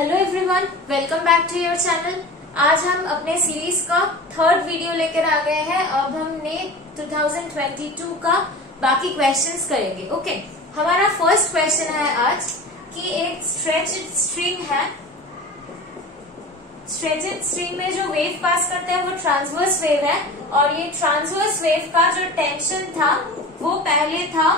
Hello everyone, welcome back to your channel. आज हम अपने सीरीज का थर्ड वीडियो लेकर आ गए हैं। अब हमने 2022 का बाकी क्वेश्चंस करेंगे। ओके, हमारा फर्स्ट क्वेश्चन है आज कि एक स्ट्रेचड स्ट्रिंग है। स्ट्रेचड स्ट्रिंग में जो वेव पास करते हैं वो ट्रांसवर्स वेव है, और ये ट्रांसवर्स वेव का जो टेंशन था वो पहले था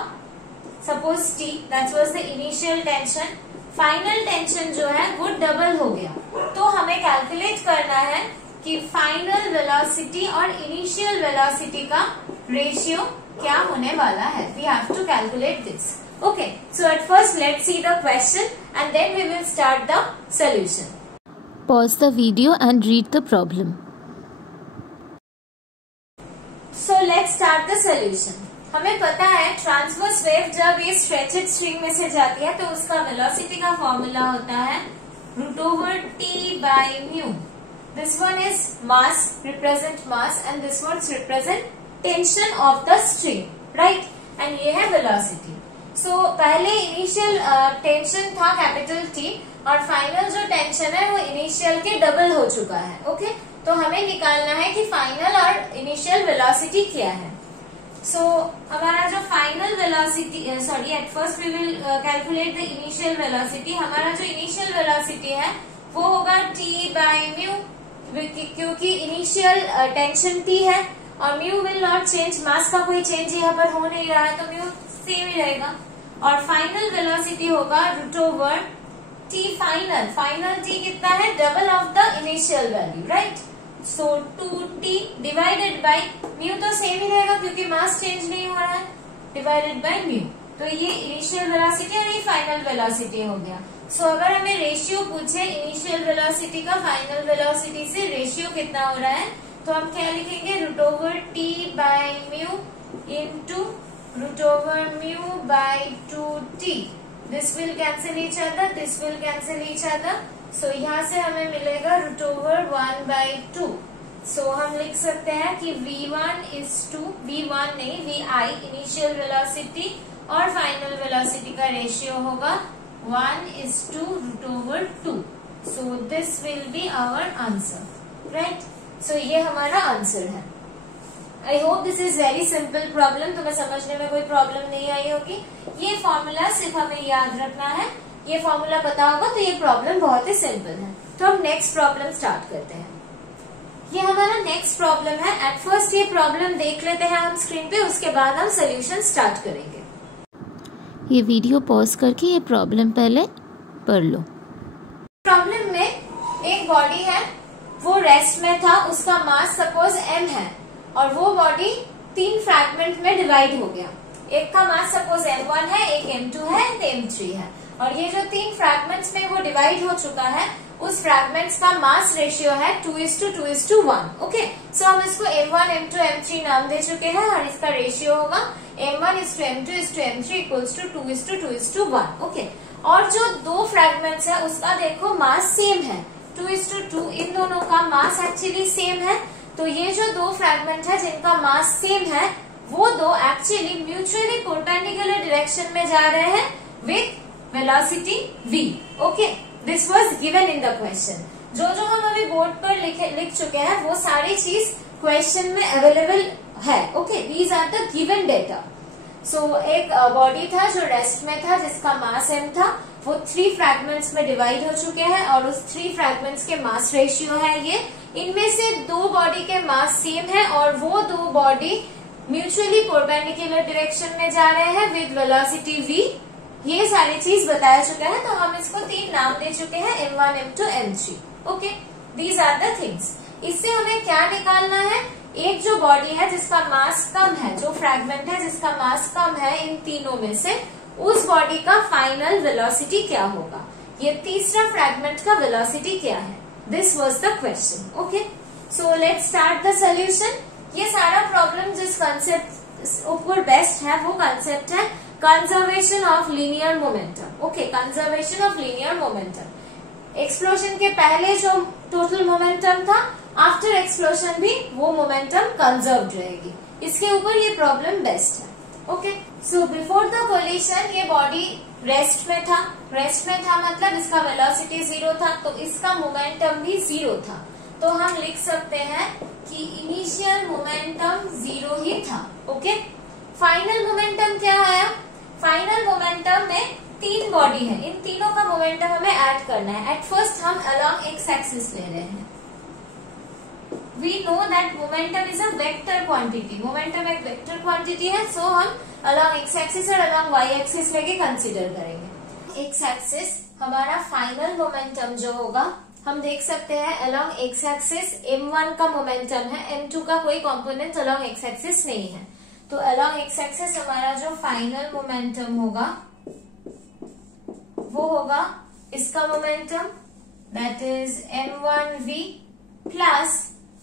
suppose T, that was the initial tension. Final tension जो है वो डबल हो गया, तो हमें कैलकुलेट करना है कि फाइनल वेलोसिटी और इनिशियल वेलोसिटी का रेशियो क्या होने वाला है। We have to calculate this. Okay, so at first let's see the question and then we will start the solution. Pause the video and read the problem. So let's start the solution. हमें पता है transverse wave जब ये stretched string में से जाती है तो उसका वेलोसिटी का फॉर्मूला होता है √T/μ। This one is mass, represent mass, and this one represent tension of the string, right? And ये है वेलोसिटी। सो पहले इनिशियल टेंशन था कैपिटल T, और फाइनल जो टेंशन है वो इनिशियल के डबल हो चुका है। ओके, तो हमें निकालना है कि फाइनल और इनिशियल वेलोसिटी क्या है। सो हमारा जो final velocity, at first we will calculate the initial velocity. हमारा जो इनिशियल वेलोसिटी है वो होगा T/μ, क्योंकि इनिशियल टेंशन T है और म्यू विल नॉट चेंज, मास का कोई चेंज यहाँ पर हो नहीं रहा है तो म्यू सेम ही रहेगा। और फाइनल वेलोसिटी होगा √T फाइनल। फाइनल T कितना है? Double of the initial value, right? So 2T divided by mu तो सेम ही रहेगा क्योंकि मास चेंज नहीं हो रहा है, डिवाइडेड बाई म्यू। तो ये इनिशियल वेलोसिटी और ये फाइनल वेलोसिटी हो गया। सो अगर हमें रेशियो पूछे इनिशियल वेलोसिटी का फाइनल वेलोसिटी से रेशियो कितना हो रहा है, तो हम क्या लिखेंगे? √T/μ into √μ/2T। This will cancel each other, this will cancel each other. So यहाँ से हमें मिलेगा √1/2। सो हम लिख सकते हैं कि V1 नहीं Vi इनिशियल वेलोसिटी और फाइनल वेलोसिटी का रेशियो होगा 1:√2। So this will be our answer, right? So ये हमारा आंसर है। I hope this is very simple problem. तुम्हें समझने में कोई प्रॉब्लम नहीं आई होगी। ये फॉर्मूला सिर्फ हमें याद रखना है, ये फॉर्मूला पता होगा तो ये प्रॉब्लम बहुत ही सिंपल है। तो हम नेक्स्ट प्रॉब्लम स्टार्ट करते हैं। ये हमारा नेक्स्ट प्रॉब्लम है। एट फर्स्ट ये प्रॉब्लम देख लेते हैं हम स्क्रीन पे, उसके बाद हम सोल्यूशन स्टार्ट करेंगे। ये वीडियो पॉज करके ये प्रॉब्लम पहले पढ़ लो। प्रॉब्लम में एक बॉडी है, वो रेस्ट में था, उसका मास सपोज m है और वो बॉडी 3 फ्रैगमेंट में डिवाइड हो गया। एक का मास सपोज m1 है, एक m2 है, एक m3 है, और ये जो 3 फ्रैगमेंट्स में वो डिवाइड हो चुका है उस फ्रैगमेंट्स का मास रेशियो है 2:2:1। ओके, सो हम इसको m1, m2, m3 नाम दे चुके हैं और इसका रेशियो होगा m1:m2:m3 इक्वल्स टू 2:2:1। ओके, और जो 2 फ्रैगमेंट्स है उसका देखो मास सेम है 2:2। इन दोनों का मास एक्चुअली सेम है, तो ये जो 2 फ्रैगमेंट है जिनका मास सेम है वो 2 एक्चुअली म्यूचुअली परपेंडिकुलर डायरेक्शन में जा रहे हैं with velocity v। Okay, this was given in the question. जो हम अभी बोर्ड पर लिख चुके हैं वो सारी चीज क्वेश्चन में अवेलेबल है। Okay, these are the given data. So एक बॉडी था जो रेस्ट में था जिसका मास m था, वो 3 फ्रैगमेंट्स में डिवाइड हो चुके हैं और उस 3 फ्रैगमेंट्स के मास रेशियो है ये। इनमें से 2 बॉडी के मास सेम है और वो 2 बॉडी म्यूचुअली परपेंडिकुलर डायरेक्शन में जा रहे हैं विद वेलोसिटी v। ये सारी चीज बताया चुका है, तो हम इसको 3 नाम दे चुके हैं m1, m2, m3। Okay, these are the things. इससे हमें क्या निकालना है? एक जो बॉडी है जिसका मास कम है, जो फ्रैगमेंट है जिसका मास कम है इन तीनों में से, उस बॉडी का फाइनल वेलोसिटी क्या होगा। ये तीसरा फ्रैगमेंट का वेलोसिटी क्या है? This was the question. Okay, so let's start the solution. ये सारा प्रॉब्लम जिस कंसेप्ट ऊपर बेस्ट है वो कंसेप्ट है conservation of linear momentum. Okay, conservation of linear momentum. Explosion के पहले जो टोटल मोमेंटम था, आफ्टर एक्सप्लोजन भी वो मोमेंटम कंजर्व्ड रहेगी। इसके ऊपर ये प्रॉब्लम बेस्ट है। Okay, so before the collision ये बॉडी रेस्ट में था मतलब इसका वेलोसिटी 0 था, तो इसका मोमेंटम भी 0 था। तो हम लिख सकते हैं कि इनिशियल मोमेंटम 0 ही था। ओके, फाइनल मोमेंटम क्या आया? फाइनल मोमेंटम में 3 बॉडी है, इन तीनों का मोमेंटम हमें ऐड करना है। एट फर्स्ट हम अलोंग एक्स एक्सिस ले रहे हैं। We know that momentum is a vector quantity, momentum एक वेक्टर क्वांटिटी है, सो हम अलोंग एक्स एक्सिस और अलोंग वाई एक्सिस लेके कंसीडर करेंगे। एक्स एक्सिस हमारा फाइनल मोमेंटम जो होगा, हम देख सकते हैं अलोंग एक्स एक्सिस m1 का मोमेंटम है, m2 का कोई कंपोनेंट अलोंग एक्स एक्सिस नहीं है। तो अलोंग एक्स एक्सिस हमारा जो फाइनल मोमेंटम होगा वो होगा इसका momentum, that is m1v plus,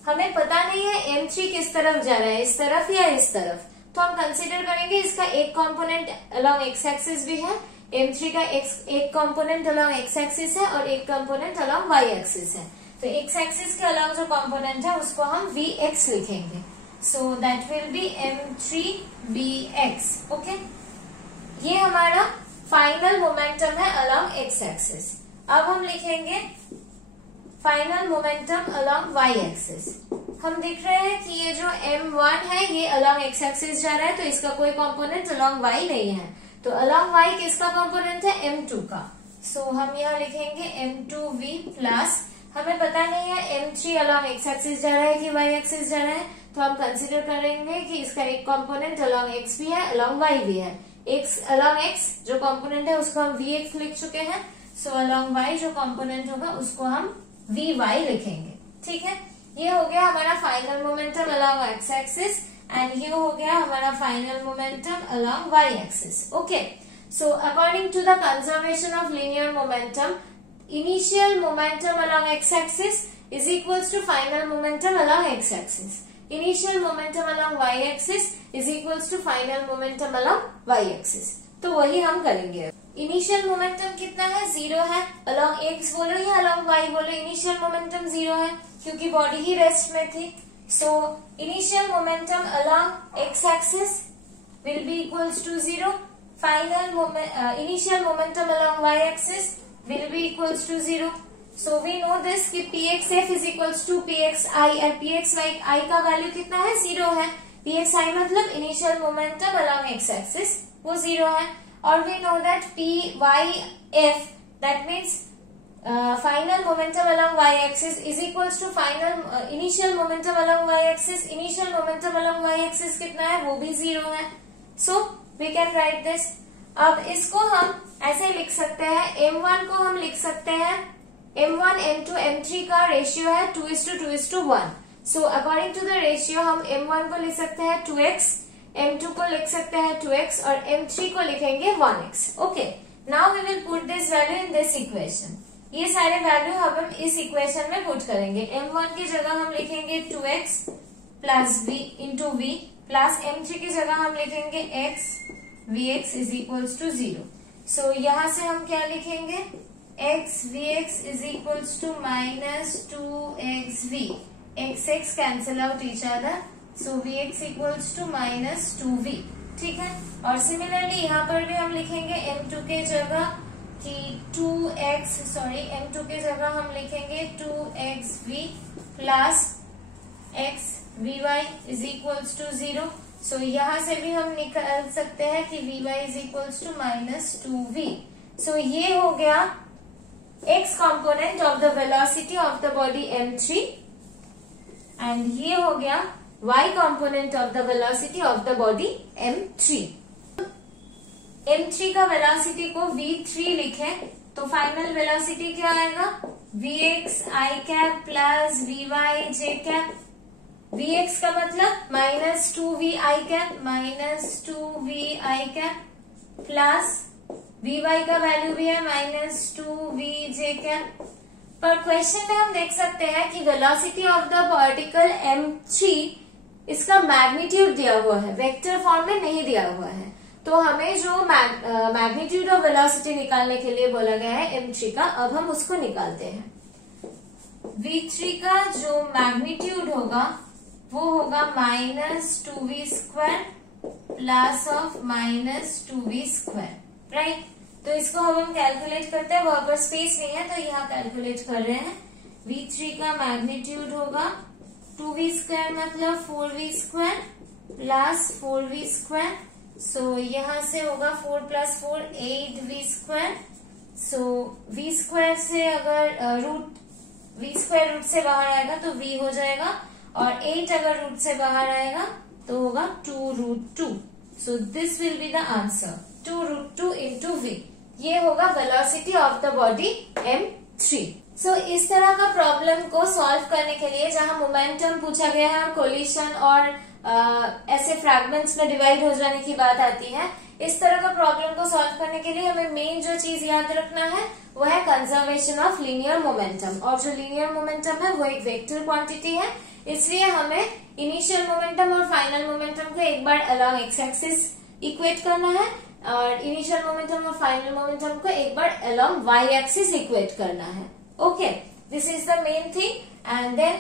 हमें पता नहीं है m3 किस तरफ जा रहा है, इस तरफ या इस तरफ, तो हम कंसीडर करेंगे इसका एक कंपोनेंट अलोंग एक्स एक्सिस भी है, m3 का एक कंपोनेंट अलोंग एक्स एक्सिस है और एक कंपोनेंट अलोंग वाई एक्सिस है। तो एक्स एक्सिस के अलोंग जो कंपोनेंट है उसको हम vx लिखेंगे, so that will be m3vx। Okay, ये हमारा फाइनल मोमेंटम है अलोंग एक्स एक्सिस। अब हम लिखेंगे final momentum along Y axis. हम देख रहे हैं कि ये जो m1 है ये अलोंग एक्स एक्सिस जा रहा है, तो इसका कोई कंपोनेंट अलोंग वाई नहीं है। तो अलोंग वाई किसका कंपोनेंट है? m2 का। सो हम यहाँ लिखेंगे m2v प्लस, हमें पता नहीं है m3 अलोंग एक्स एक्सिस जा रहा है कि वाई एक्सिस जा रहा है, तो हम कंसीडर करेंगे कि इसका एक कंपोनेंट अलोंग x भी है, अलोंग y भी है। x अलोंग x जो कंपोनेंट है उसको हम vx लिख चुके हैं, सो अलोंग y जो कंपोनेंट होगा उसको हम vy लिखेंगे। ठीक है, ये हो गया हमारा final momentum along X axis and ये हो गया हमारा final momentum along Y axis. Okay, so according to the conservation of linear momentum, initial momentum along X axis is equals to final momentum along X axis. Initial momentum along Y axis is equals to final momentum along Y axis. तो वही हम करेंगे। Initial momentum कितना है? 0 है। Along X बोलो या along Y बोलो, इनिशियल मोमेंटम 0 है क्योंकि बॉडी ही रेस्ट में थी। So initial momentum along X axis will be equals to 0। Final initial momentum along Y axis will be equals to 0। So we know this कि pxf is equals to pxi और pxi का value कितना है? 0 है। pxi मतलब initial momentum along X axis वो 0 है, और we know that pyf that means final momentum along Y axis is equals to final initial momentum along Y axis. Initial momentum along Y axis कितना है? वो भी 0 है। So we can write this. अब इसको हम ऐसे लिख सकते हैं, m1 को हम लिख सकते हैं m1 m2 m3 का रेशियो है 2:2:1। So according to the ratio हम m1 को लिख सकते हैं 2x, m2 को लिख सकते हैं 2x और m3 को लिखेंगे 1x। Okay, now we will put this value in this equation. ये सारे वैल्यू हम इस इक्वेशन में पुट करेंगे। m1 की जगह हम लिखेंगे 2x plus v into v plus m3 की जगह हम लिखेंगे x vx is equals to 0। सो यहाँ से हम क्या लिखेंगे? x vx is equals to minus 2xv, x cancel out each other, so vx equals to minus 2v। ठीक है, और सिमिलरली यहाँ पर भी हम लिखेंगे m2 के जगह कि 2x, सॉरी m2 के जगह हम लिखेंगे 2xv plus x vy is equals to 0। सो यहाँ से भी हम निकाल सकते हैं कि vy is equals to minus 2v। So ये हो गया x component of the velocity of the body m3 and ये हो गया y component of the velocity of the body m3। m3 का वेलोसिटी को v3 लिखें तो फाइनल वेलोसिटी क्या आएगा? vx i cap plus vy j cap. vx का मतलब minus 2v i cap, minus 2v i cap plus vy का value भी है माइनस 2v j कैप। पर क्वेश्चन में हम देख सकते हैं कि velocity of the particle m3 इसका मैग्नीट्यूड दिया हुआ है, वेक्टर फॉर्म में नहीं दिया हुआ है। तो हमें जो मैग्नीट्यूड ऑफ वेलोसिटी निकालने के लिए बोला गया है m3 का, अब हम उसको निकालते हैं। v3 का जो मैग्नीट्यूड होगा वो होगा minus 2v square plus of -2v², right. तो इसको हम कैलकुलेट करते हैं, वहां पर स्पेस नहीं है तो यहाँ कैलकुलेट कर रहे हैं। v3 का मैग्नीट्यूड होगा 2v² मतलब 4v² प्लस 4v²। सो यहाँ से होगा 4 + 4 8v²। सो v² से अगर v² रूट से बाहर आएगा तो v हो जाएगा, और 8 अगर रूट से बाहर आएगा तो होगा 2√2। सो this will be the answer, 2√2 into v। ये होगा velocity of the body m3। सो इस तरह का प्रॉब्लम को सॉल्व करने के लिए जहां मोमेंटम पूछा गया है और कोलिशन और ऐसे फ्रैगमेंट्स में डिवाइड हो जाने की बात आती है, इस तरह का प्रॉब्लम को सॉल्व करने के लिए हमें मेन जो चीज याद रखना है वो है कंजर्वेशन ऑफ लीनियर मोमेंटम। और जो लीनियर मोमेंटम है वो एक वेक्टर क्वांटिटी है, इसलिए हमें इनिशियल मोमेंटम और फाइनल मोमेंटम को एक बार अलोंग एक्स एक्सिस इक्वेट करना है, और इनिशियल मोमेंटम और फाइनल मोमेंटम को एक बार अलोंग वाई एक्सिस इक्वेट करना है। Okay, this is the main thing. And then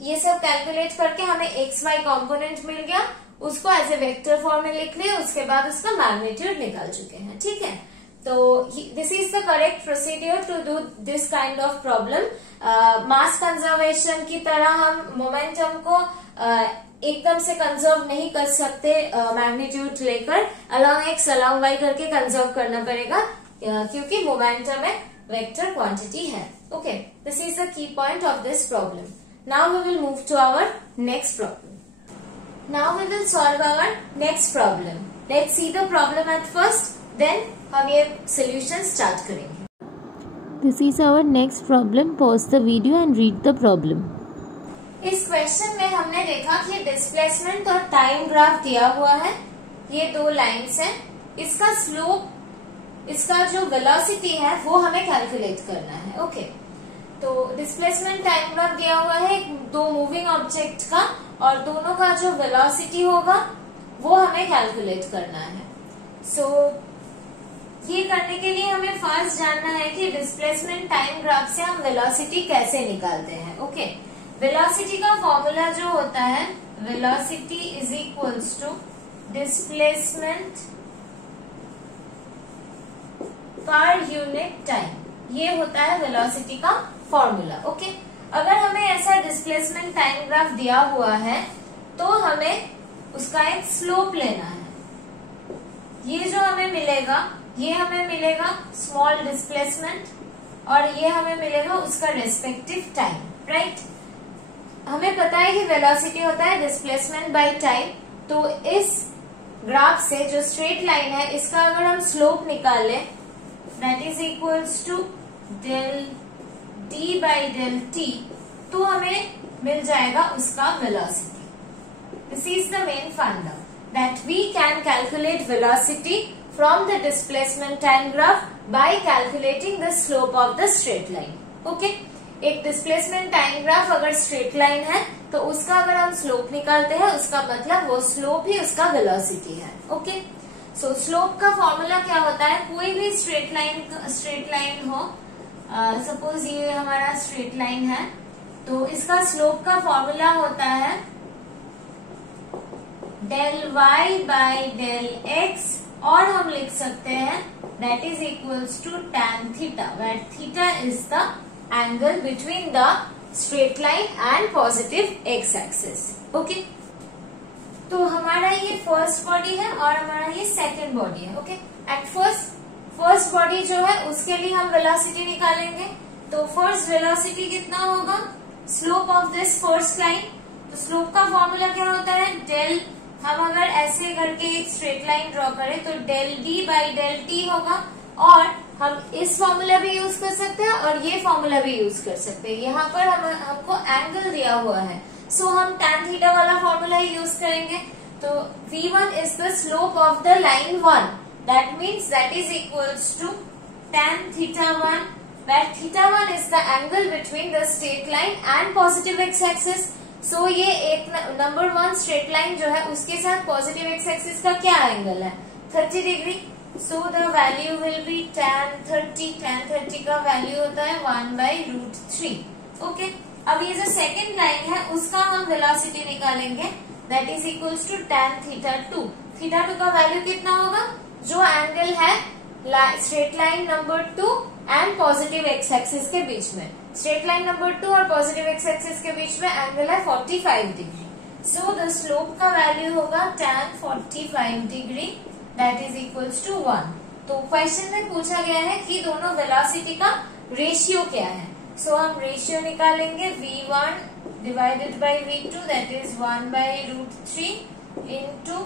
ये सब कैलकुलेट करके हमें एक्स वाई कॉम्पोनेंट मिल गया, उसको एज ए वेक्टर फॉर्म में लिख लिया, उसके बाद उसका मैग्नीट्यूड निकाल चुके हैं। ठीक है, तो this is the correct procedure to do this kind of problem. Mass conservation की तरह हम मोमेंटम को एकदम से कंजर्व नहीं कर सकते, मैग्नीट्यूड लेकर अलोंग एक्स अलोंग वाई करके कंजर्व करना पड़ेगा, क्योंकि मोमेंटम एक वेक्टर क्वांटिटी है। Okay, this is the key point of this problem. Now we will move to our next problem. Now we will solve our next problem. Let's see the problem at first, then हम ये solution start करेंगे। This is our next problem. Pause the video and read the problem. इस question में हमने देखा कि displacement और time graph दिया हुआ है, ये दो लाइन्स हैं। इसका स्लोप, इसका जो वेलोसिटी है वो हमें कैलकुलेट करना है। ओके, तो डिस्प्लेसमेंट टाइम ग्राफ दिया हुआ है दो मूविंग ऑब्जेक्ट का, और दोनों का जो वेलोसिटी होगा वो हमें कैलकुलेट करना है। सो ये करने के लिए हमें फर्स्ट जानना है कि डिस्प्लेसमेंट टाइम ग्राफ से हम वेलोसिटी कैसे निकालते हैं। ओके, वेलोसिटी का फॉर्मूला जो होता है, velocity is equals to displacement per unit time, ये होता है वेलोसिटी का फॉर्मूला। ओके, अगर हमें ऐसा डिस्प्लेसमेंट टाइम ग्राफ दिया हुआ है तो हमें उसका एक स्लोप लेना है। ये जो हमें मिलेगा, ये हमें मिलेगा स्मॉल डिस्प्लेसमेंट, और ये हमें मिलेगा उसका रेस्पेक्टिव टाइम, राइट। हमें पता है कि वेलोसिटी होता है डिस्प्लेसमेंट बाय टाइम, तो इस ग्राफ से जो स्ट्रेट लाइन है इसका अगर हम स्लोप निकाल लें, that is equals to del d by del t, तो हमें मिल जाएगा उसका वेलोसिटी। This is the main funda that we can calculate velocity from the displacement time graph by calculating the slope of the straight line. Okay, एक displacement time graph अगर straight line है तो उसका अगर हम स्लोप निकालते हैं, उसका मतलब वो स्लोप ही उसका वेलोसिटी है। ओके, सो स्लोप का फॉर्मूला क्या होता है, कोई भी स्ट्रेट लाइन हो, सपोज ये हमारा स्ट्रेट लाइन है, तो इसका स्लोप का फॉर्मूला होता है del y by del x, और हम लिख सकते हैं that is equals to tan theta, where theta is the angle between the straight line and positive x axis. Okay, तो हमारा ये फर्स्ट बॉडी है और हमारा ये सेकेंड बॉडी है। ओके, एट फर्स्ट बॉडी जो है उसके लिए हम वेलोसिटी निकालेंगे, तो फर्स्ट वेलोसिटी कितना होगा, slope of this first line. तो स्लोप का फॉर्मूला क्या होता है, डेल, हम अगर ऐसे करके एक स्ट्रेट लाइन ड्रॉ करें तो del D by del T होगा, और हम इस फॉर्मूला भी यूज कर सकते हैं और ये फॉर्मूला भी यूज कर सकते हैं। यहाँ पर हमको एंगल दिया हुआ है, सो हम tan थीटा वाला फॉर्मूला ही यूज करेंगे। तो V1 is the slope of the line 1, that means that is equals to tan theta 1, where theta 1 is the angle between the straight line and positive x axis. So ये एक number 1 straight line जो है उसके साथ positive x axis का क्या angle है, 30 degree. So the value will be tan 30 का वैल्यू होता है 1/√3। ओके, अब ये जो सेकेंड लाइन है उसका हम वेलोसिटी निकालेंगे, that is equals to tan theta 2। Theta 2 का वैल्यू कितना होगा? जो एंगल है straight line number 2 and positive X axis के बीच में, स्ट्रेट लाइन नंबर 2 और पॉजिटिव एक्स एक्सिस के बीच में एंगल है 45 डिग्री। सो द स्लोप का वैल्यू होगा tan 45 degree that is equals to 1। तो क्वेश्चन में पूछा गया है कि दोनों वेलोसिटी का रेशियो क्या है। सो हम रेशियो निकालेंगे v1 divided by v2 that is 1/√3 into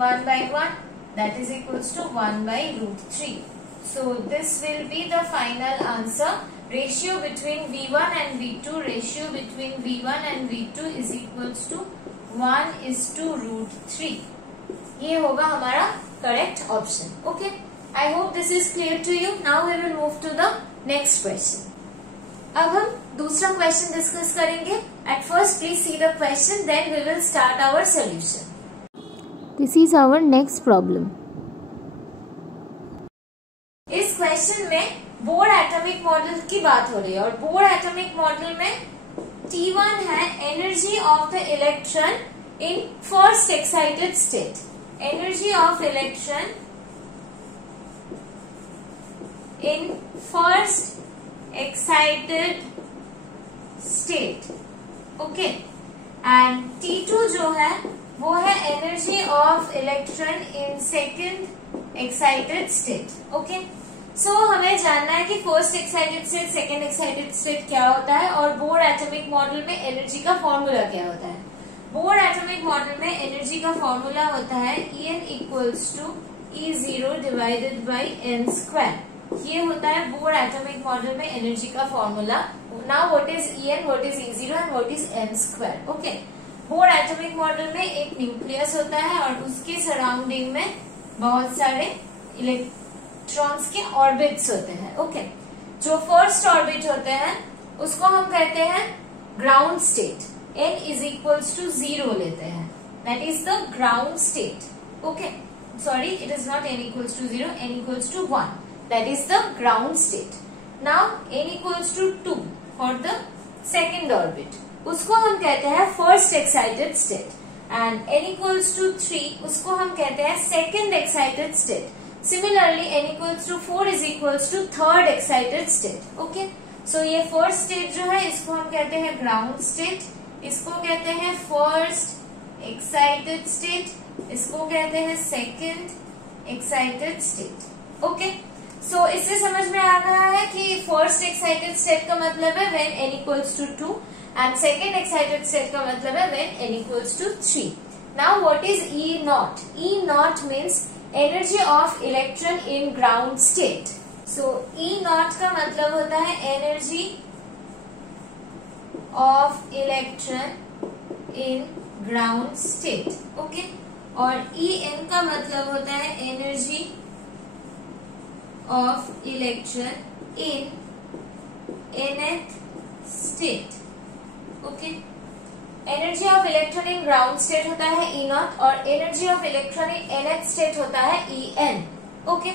1/1 that is equals to 1/√3. So this will be the final answer. Ratio between V1 and V2, ratio between V1 and V2 is equals to 1:√3. ये होगा हमारा correct option. Okay. I hope this is clear to you. Now we will move to the next question. अब हम दूसरा question discuss करेंगे. At first please see the question, then we will start our solution. This is our next problem. इस question में bore atomic model की बात हो रही है और बोर एटॉमिक मॉडल में T1 है energy of the electron in first excited state. Energy of electron in first excited state. Okay, and T2 जो है वो है energy of electron in second excited state. Okay, so हमें जानना है कि first excited state, second excited state क्या होता है और बोर एटॉमिक मॉडल में एनर्जी का फॉर्मूला क्या होता है। बोर एटॉमिक मॉडल में एनर्जी का फॉर्मूला होता है En equals to E0 divided by n²। ये होता है बोर एटॉमिक मॉडल में एनर्जी का formula. Now what is En, what is E0 and what is n²। Okay, Bohr atomic model में एक न्यूक्लियस होता है और उसके सराउंडिंग में बहुत सारे इलेक्ट्रॉन्स के ऑर्बिट्स होते हैं। ओके, जो फर्स्ट ऑर्बिट होते हैं उसको हम कहते हैं ground state. n is equals to 0 लेते हैं, that is the ground state. Okay, sorry, it is not n equals to 0, n equals to 1, that is the ground state. Now n equals to 2 for the second orbit, उसको हम कहते हैं first excited state, and n equals to 3 उसको हम कहते हैं second excited state. Similarly n equals to 4 is equals to third excited state. Okay, so ये first state जो है इसको हम कहते हैं ग्राउंड स्टेट, इसको कहते हैं फर्स्ट एक्साइटेड स्टेट, इसको कहते हैं सेकेंड एक्साइटेड स्टेट। ओके, सो इससे समझ में आ रहा है कि फर्स्ट एक्साइटेड स्टेट का मतलब है when n equals to 2 and second excited state का मतलब है when n equals to 3. Now what is E0? E0 means energy of electron in ground state. So E0 का मतलब होता है energy of electron in ground state. Okay? और En का मतलब होता है energy of electron in nth state. Okay, energy of electron in ground state होता है E0 और energy of electron in nth state होता है En। ओके,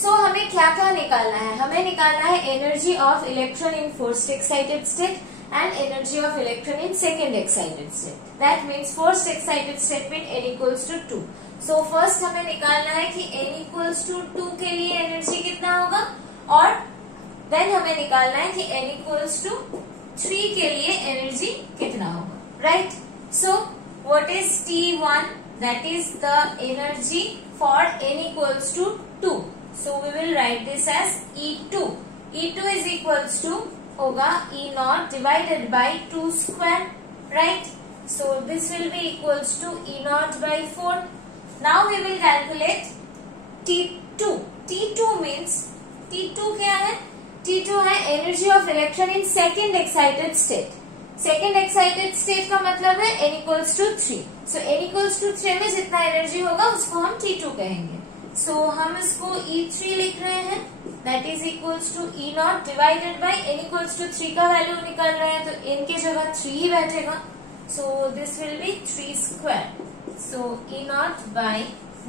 सो हमें क्या क्या निकालना है? हमें निकालना है energy of electron in first excited state and energy of electron in second excited state. That means first excited state में n equals to 2। So first हमें निकालना है कि n इक्वल्स टू 2 के लिए एनर्जी कितना होगा और देन हमें निकालना है कि n इक्वल्स टू 3 के लिए एनर्जी कितना होगा, right? So what is T1? That is the energy for n equals to 2. So we will write this as E2. E2 is equals to होगा E0 divided by 2², right? So this will be equals to E0 by 4. Now we will calculate T2. T2 means T2 क्या है? T2 है energy of electron in second excited state. Second excited state का मतलब है n equals to 3। So n equals to 3 में जितना energy होगा उसको हम T2 कहेंगे। सो हम इसको E3 लिख रहे हैं, that is equals to E0 divided by n equals to 3 का वैल्यू निकाल रहे हैं तो n की जगह 3 ही बैठेगा। सो this will B 3²। So E0 by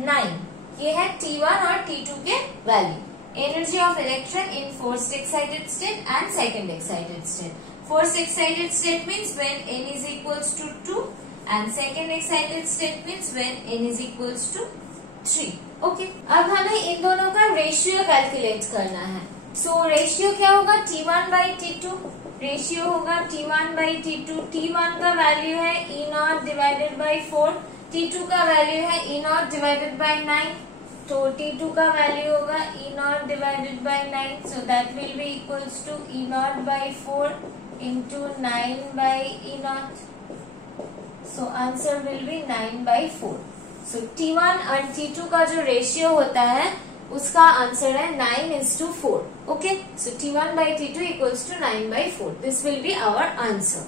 9, ये है T1 और T2 के value. Energy of electron in first excited state and second excited state. First excited state means when n is equals to 2 and second excited state means when n is equals to 3. Okay. अब हमें इन दोनों का ratio calculate करना है. So ratio क्या होगा? T1 by T2. Ratio होगा T1 by T2. T1 का वैल्यू है E0 डिवाइडेड बाई 4. T2 का वैल्यू है E0 डिवाइडेड बाई 9. तो T2 का वैल्यू होगा E0 divided by 9. So that will be equals to E0 by 4 into 9 by E0. So answer will be 9 by 4. So T1 और T2 का जो ratio होता है उसका आंसर है 9:4. Okay. So T1 by T2 equals to 9/4. This will be our answer.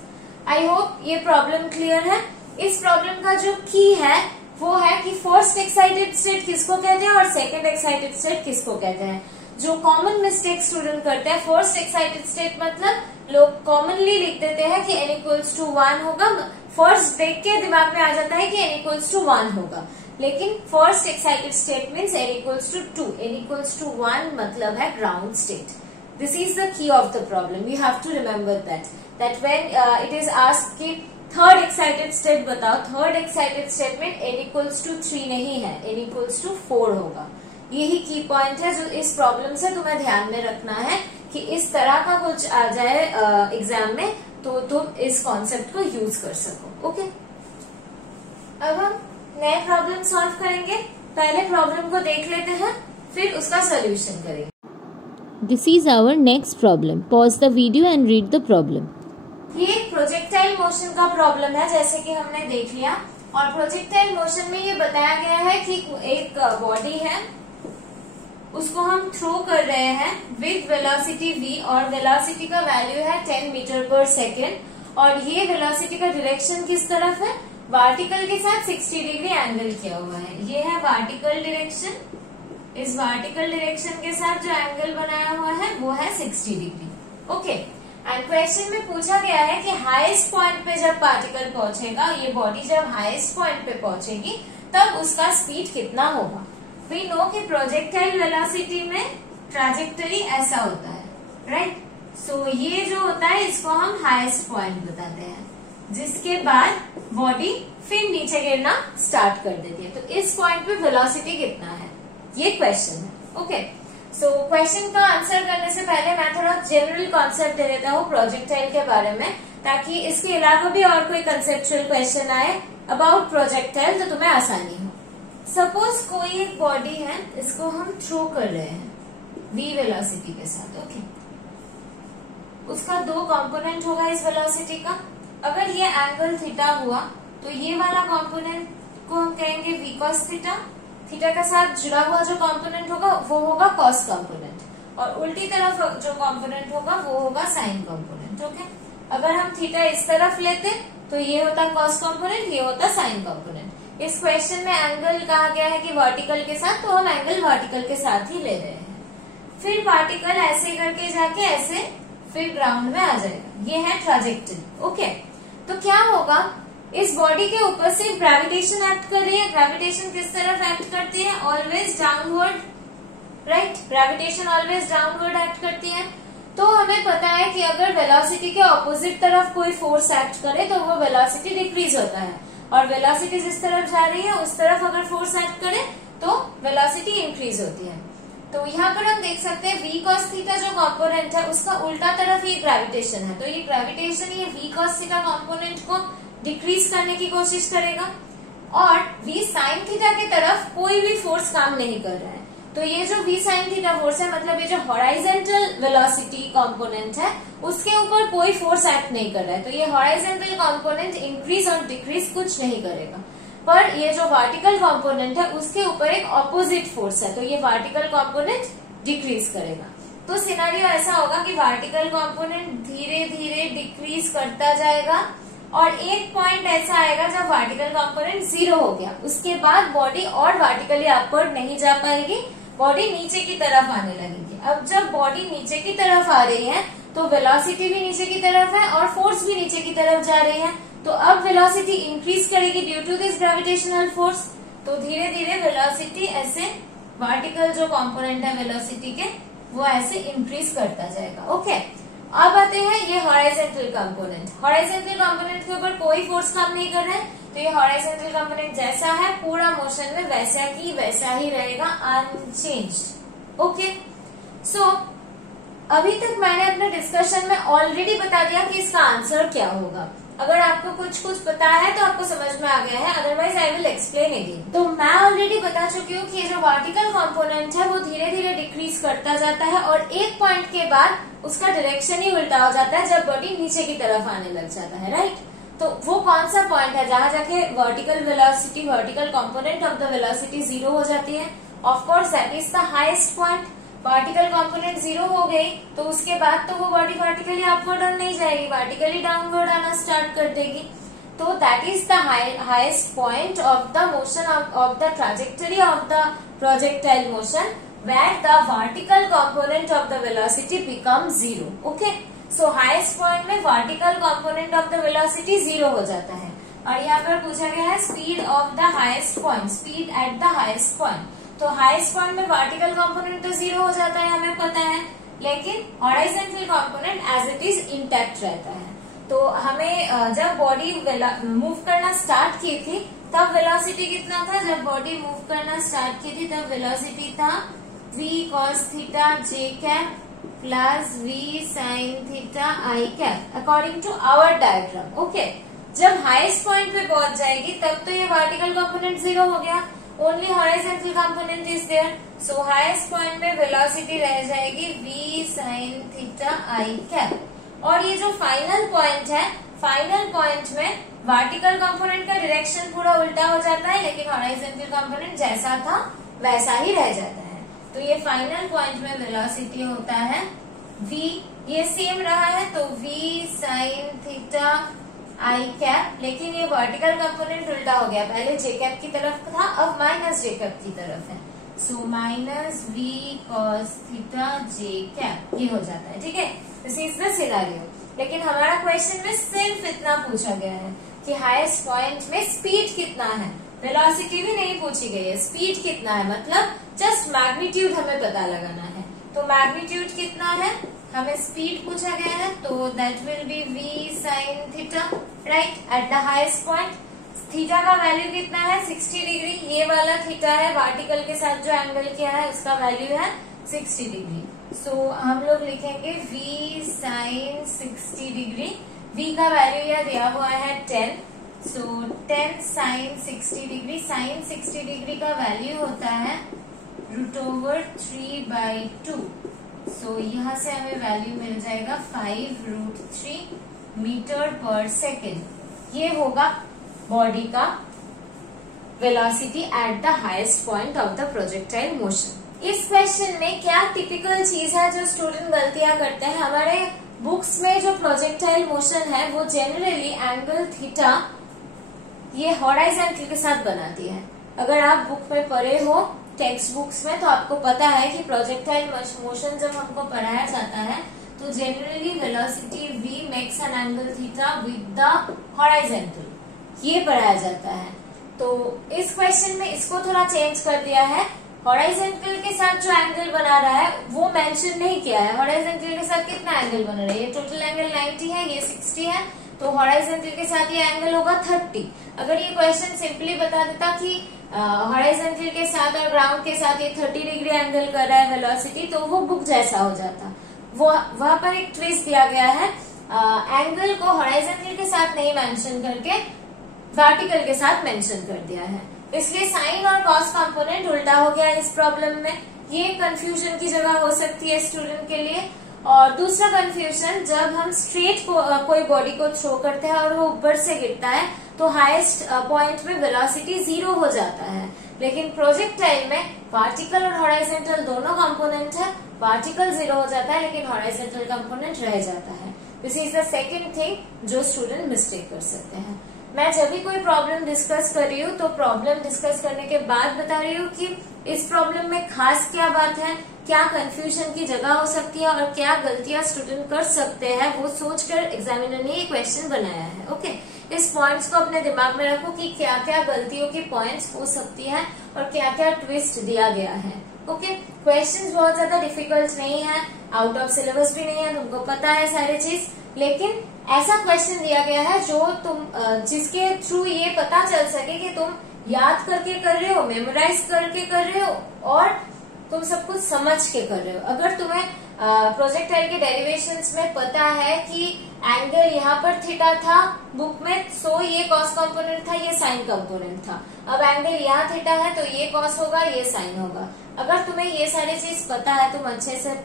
I hope ये problem clear है. इस प्रॉब्लम का जो की है वो है कि फर्स्ट एक्साइटेड स्टेट किसको कहते हैं और सेकंड एक्साइटेड स्टेट किसको कहते हैं. जो कॉमन मिस्टेक स्टूडेंट करते हैं, फर्स्ट एक्साइटेड स्टेट मतलब लोग कॉमनली लिख देते हैं कि n इक्वल्स टू 1 होगा. फर्स्ट देख के दिमाग में आ जाता है कि n इक्वल्स टू 1 होगा, लेकिन first excited state means n equals to 2. n equals to 1 मतलब है ground state. This is the key of the problem. You have to remember that when it is asked कि third excited state बताओ, third excited state में n equals to 3 नहीं है, n equals to 4 होगा. यही की पॉइंट है जो इस प्रॉब्लम से तुम्हें ध्यान में रखना है कि इस तरह का कुछ आ जाए एग्जाम में तो तुम इस कॉन्सेप्ट को यूज कर सको. ओके. अब हम नए प्रॉब्लम सॉल्व करेंगे. पहले प्रॉब्लम को देख लेते हैं, फिर उसका सोल्यूशन करेंगे. This is our next problem. Pause the video and read the problem. ये एक प्रोजेक्टाइल मोशन का प्रॉब्लम है, जैसे कि हमने देख लिया. और प्रोजेक्टाइल मोशन में ये बताया गया है कि एक बॉडी है, उसको हम थ्रो कर रहे हैं विद वेलोसिटी v और वेलोसिटी का वैल्यू है 10 मीटर पर सेकेंड. और ये वेलोसिटी का डायरेक्शन किस तरफ है? वर्टिकल के साथ 60 डिग्री एंगल किया हुआ है. ये है वर्टिकल डायरेक्शन. इस वर्टिकल डायरेक्शन के साथ जो एंगल बनाया हुआ है वो है 60 डिग्री. ओके. एंड क्वेश्चन में पूछा गया है कि हाईएस्ट पॉइंट पे जब पार्टिकल पहुंचेगा, ये बॉडी जब हाईएस्ट पॉइंट पे पहुंचेगी तब उसका स्पीड कितना होगा. वी नो कि प्रोजेक्टाइल वेलोसिटी में ट्रैजेक्टरी ऐसा होता है, राइट. सो ये जो होता है इसको हम हाईएस्ट पॉइंट बताते हैं, जिसके बाद बॉडी फिर नीचे गिरना स्टार्ट कर देती है. तो इस पॉइंट पे वेलोसिटी कितना है, ये क्वेश्चन है. ओके. सो क्वेश्चन का आंसर करने से पहले मैं थोड़ा जनरल कॉन्सेप्ट दे देता हूँ प्रोजेक्टाइल के बारे में, ताकि इसके अलावा भी और कोई कंसेप्चुअल क्वेश्चन आए अबाउट प्रोजेक्टाइल तो तुम्हें आसानी हो. सपोज कोई एक बॉडी है, इसको हम थ्रो कर रहे हैं v वेलोसिटी के साथ. ओके. उसका 2 कंपोनेंट होगा इस वेलोसिटी का. अगर ये एंगल थीटा हुआ तो ये वाला कंपोनेंट को हम कहेंगे v cos थीटा. थीटा के साथ जुड़ा हुआ जो कंपोनेंट होगा वो होगा cos कंपोनेंट, और उल्टी तरफ जो कंपोनेंट होगा वो होगा साइन कंपोनेंट. ओके. अगर हम थीटा इस तरफ लेते तो ये होता cos कंपोनेंट, ये होता साइन कंपोनेंट. इस क्वेश्चन में एंगल कहा गया है कि वर्टिकल के साथ, तो हम एंगल वर्टिकल के साथ ही ले रहे हैं. फिर पार्टिकल ऐसे करके जाके ऐसे फिर ग्राउंड में आ जाएगा. ये है ट्रैजेक्टरी. ओके. तो क्या होगा, इस बॉडी के ऊपर से ग्रेविटेशन एक्ट कर रही है. ग्रेविटेशन किस तरफ एक्ट करती है? Always downward, right. Gravitation always downward act करती है. तो हमें पता है कि अगर वेलोसिटी के ऑपोजिट तरफ कोई फोर्स एक्ट करे तो वो वेलोसिटी डिक्रीज होता है, और वेलोसिटी जिस तरफ जा रही है उस तरफ अगर फोर्स एक्ट करे तो वेलोसिटी इंक्रीज होती है. तो यहाँ पर हम देख सकते हैं v cos थीटा जो कंपोनेंट है उसका उल्टा तरफ ये ग्रेविटेशन है. तो ये ग्रेविटेशन ये v cos थीटा कंपोनेंट को डिक्रीज करने की कोशिश करेगा, और v sin थीटा की तरफ कोई भी फोर्स काम नहीं कर रहा है. तो ये जो v sin थीटा फोर्स है, मतलब ये जो हॉराइजेंटल वेलोसिटी कंपोनेंट है उसके ऊपर कोई फोर्स एक्ट नहीं कर रहा है. तो ये हॉराइजेंटल कंपोनेंट इंक्रीज और डिक्रीज कुछ नहीं करेगा. पर ये जो वर्टिकल कंपोनेंट है उसके ऊपर एक ऑपोजिट फोर्स है, तो ये वर्टिकल कंपोनेंट डिक्रीज करेगा. तो सिनेरियो ऐसा होगा कि वर्टिकल कंपोनेंट धीरे धीरे डिक्रीज करता जाएगा, और एक पॉइंट ऐसा आएगा जब वर्टिकल कंपोनेंट 0 हो गया. उसके बाद बॉडी और वर्टिकली अपवर्ड नहीं जा पाएगी, बॉडी नीचे की तरफ आने लगेगी. अब जब बॉडी नीचे की तरफ आ रही है तो वेलोसिटी भी नीचे की तरफ है और फोर्स भी नीचे की तरफ जा रही है. तो अब वेलोसिटी इंक्रीज करेगी due to this gravitational force. तो धीरे धीरे वेलोसिटी ऐसे वर्टिकल जो कंपोनेंट है वेलोसिटी के वो ऐसे इंक्रीज करता जाएगा. ओके. अब आते हैं ये हॉराइजेंटल कंपोनेंट. हॉराइजेंटल कंपोनेंट के ऊपर कोई फोर्स काम नहीं कर रहा है, तो ये हॉरिजॉन्टल कंपोनेंट जैसा है पूरा मोशन में वैसा ही रहेगा, अनचेंज्ड। ओके, सो अभी तक मैंने अपने डिस्कशन में ऑलरेडी बता दिया कि इसका आंसर क्या होगा। अगर आपको कुछ पता है तो आपको समझ में आ गया है, otherwise I will explain again. तो मैं ऑलरेडी बता चुकी हूँ कि जो वर्टिकल कंपोनेंट है वो धीरे धीरे डिक्रीज करता जाता है और एक पॉइंट के बाद उसका डायरेक्शन ही उल्टा हो जाता है जब बॉडी नीचे की तरफ आने लग जाता है, राइट। तो वो कौन सा पॉइंट है जहां जाके vertical velocity, vertical component of the velocity 0 हो जाती है? Of course that is the highest point. Vertical component 0 हो गई तो उसके बाद तो वो बॉडी वर्टिकली अपवर्ड नहीं जाएगी, वर्टिकली डाउनवर्ड आना स्टार्ट कर देगी। तो that is the highest point of the motion of the trajectory of the projectile motion where the vertical component of the velocity become 0। Okay, so highest point में vertical component of the velocity 0 हो जाता है। और यहाँ पर पूछा गया है speed of the highest point, speed at the highest point. तो हाईएस्ट पॉइंट में वर्टिकल कंपोनेंट तो 0 हो जाता है, हमें पता है, लेकिन horizontal component as it is intact रहता है। तो हमें जब बॉडी मूव करना स्टार्ट की थी तब वेलोसिटी कितना था? जब बॉडी मूव करना स्टार्ट की थी तब वेलोसिटी था v cos theta j cap plus v sin theta i cap according to our diagram. Okay, जब हाईएस्ट पॉइंट पे पहुंच जाएगी तब तो ये वर्टिकल कंपोनेंट 0 हो गया, only horizontal component is there. So highest point में वेलोसिटी रह जाएगी v sin theta i cap. और ये जो फाइनल पॉइंट है, फाइनल पॉइंट में वर्टिकल कंपोनेंट का डायरेक्शन पूरा उल्टा हो जाता है, लेकिन हॉरिजॉन्टल कंपोनेंट जैसा था वैसा ही रह जाता है। तो ये फाइनल पॉइंट में वेलोसिटी होता है v, ये सेम रहा है तो v sin थीटा आई कैप, लेकिन ये वर्टिकल कंपोनेंट उल्टा हो गया, पहले जे कैप की तरफ था अब माइनस जे कैप की तरफ है। So minus v cos theta J cap ये हो जाता है, ठीक है। This is the scenario. लेकिन हमारा क्वेश्चन में सिर्फ इतना पूछा गया है कि हाईएस्ट पॉइंट में स्पीड कितना है, वेलोसिटी भी नहीं पूछी गई है, स्पीड कितना है, मतलब जस्ट मैग्नीट्यूड हमें पता लगाना है। तो मैग्नीट्यूड कितना है, हमें स्पीड पूछा गया है, तो that will B v sin theta, right, eight the highest point. Theta का वैल्यू कितना है? 60 डिग्री। ये वाला थीटा है, वर्टिकल के साथ जो एंगल किया है उसका वैल्यू है 60 डिग्री। सो हम लोग लिखेंगे v sin 60 डिग्री। v का वैल्यू यह दिया हुआ है 10, सो 10 sin 60 डिग्री। sin 60 डिग्री का वैल्यू होता है √3/2। सो यहाँ से हमें वैल्यू मिल जाएगा 5√3 मीटर पर सेकेंड। ये होगा बॉडी का velocity at the highest point of the projectile motion. इस क्वेश्चन में क्या टिपिकल चीज है जो स्टूडेंट गलतियां करते हैं? हमारे बुक्स में जो प्रोजेक्टाइल मोशन है वो जनरली एंगल थीटा ये हॉरिजॉन्टल के साथ बनाती है। अगर आप बुक में पढ़े हो टेक्स्ट बुक्स में तो आपको पता है कि प्रोजेक्टाइल मोशन जब हमको पढ़ाया जाता है तो generally velocity v makes an angle theta with the horizontal, ये पढ़ाया जाता है। तो इस क्वेश्चन में इसको थोड़ा चेंज कर दिया है, हॉरिजॉन्टल के साथ जो एंगल बना रहा है वो मेंशन नहीं किया है। हॉरिजॉन्टल के साथ कितना एंगल बन रहा है? ये टोटल एंगल 90 है, ये 60 है, तो हॉरिजॉन्टल के साथ ये एंगल होगा 30। अगर ये क्वेश्चन सिंपली बता देता कि हॉरिजॉन्टल के साथ और ग्राउंड के साथ ये 30 डिग्री एंगल कर रहा है वेलोसिटी, तो वो बुक जैसा हो जाता। वो वहां पर एक ट्विस्ट दिया गया है, एंगल को हॉरिजॉन्टल के साथ नहीं मेंशन करके वर्टिकल के साथ मेंशन कर दिया है, इसलिए साइन और कॉस कंपोनेंट उल्टा हो गया इस प्रॉब्लम में। ये कंफ्यूजन की जगह हो सकती है स्टूडेंट के लिए। और दूसरा कंफ्यूजन, जब हम स्ट्रेट कोई बॉडी को थ्रो करते हैं और वो ऊपर से गिरता है तो हाईएस्ट पॉइंट में वेलोसिटी 0 हो जाता है, लेकिन प्रोजेक्टाइल में वर्टिकल और हॉरिजॉन्टल दोनों कंपोनेंट है, वर्टिकल 0 हो जाता है लेकिन हॉरिजॉन्टल कंपोनेंट रह जाता है। This is the second thing जो स्टूडेंट मिस्टेक कर सकते हैं। मैं जब भी कोई प्रॉब्लम डिस्कस कर रही हूँ तो प्रॉब्लम डिस्कस करने के बाद बता रही हूँ कि इस प्रॉब्लम में खास क्या बात है, क्या कंफ्यूजन की जगह हो सकती है और क्या गलतियां स्टूडेंट कर सकते हैं, वो सोचकर एग्जामिनर ने ये क्वेश्चन बनाया है। ओके, इस पॉइंट्स को अपने दिमाग में रखो कि क्या क्या गलतियों की पॉइंट्स हो सकती है और क्या क्या ट्विस्ट दिया गया है। ओके, क्वेश्चंस बहुत ज्यादा डिफिकल्ट नहीं है, आउट ऑफ सिलेबस भी नहीं है, तुमको पता है सारी चीज, लेकिन ऐसा क्वेश्चन दिया गया है जो तुम जिसके थ्रू ये पता चल सके कि तुम याद करके कर रहे हो, मेमोराइज करके कर रहे हो और तुम सब कुछ समझ के कर रहे हो। अगर तुम्हें प्रोजेक्टाइल के डेरिवेशंस में पता है कि एंगल यहाँ पर थीटा था बुक में, सो ये कॉस कंपोनेंट था, ये साइन कंपोनेंट था। अब एंगल यहाँ थीटा है तो ये कॉस होगा, ये साइन होगा। अगर तुम्हें ये सारी चीज पता है, तुम अच्छे से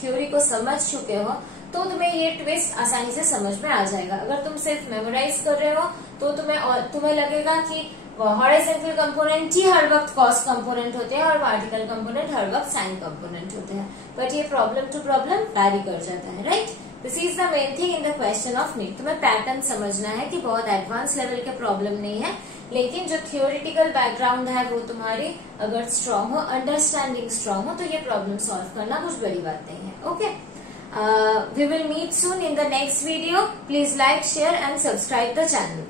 थ्योरी को समझ चुके हो, तो तुम्हें ये ट्विस्ट आसानी से समझ में आ जाएगा। अगर तुम सिर्फ मेमोराइज कर रहे हो तो तुम्हें लगेगा कि हॉरिजॉन्टल कंपोनेंट ही हर वक्त कॉस कंपोनेंट होते हैं और वर्टिकल कंपोनेंट हर वक्त साइन कंपोनेंट होते हैं, बट ये प्रॉब्लम टू प्रॉब्लम वैरी कर जाता है, right. This is the main thing in the question of NEET. तुम्हें पैटर्न समझना है कि बहुत एडवांस लेवल के प्रॉब्लम नहीं है, लेकिन जो थियोरिटिकल बैकग्राउंड है वो तुम्हारी अगर स्ट्रांग हो, अंडरस्टैंडिंग स्ट्रांग हो, तो ये प्रॉब्लम सॉल्व करना कुछ बड़ी बात नहीं है। Okay, we will meet soon in the next video. Please like, share and subscribe the channel.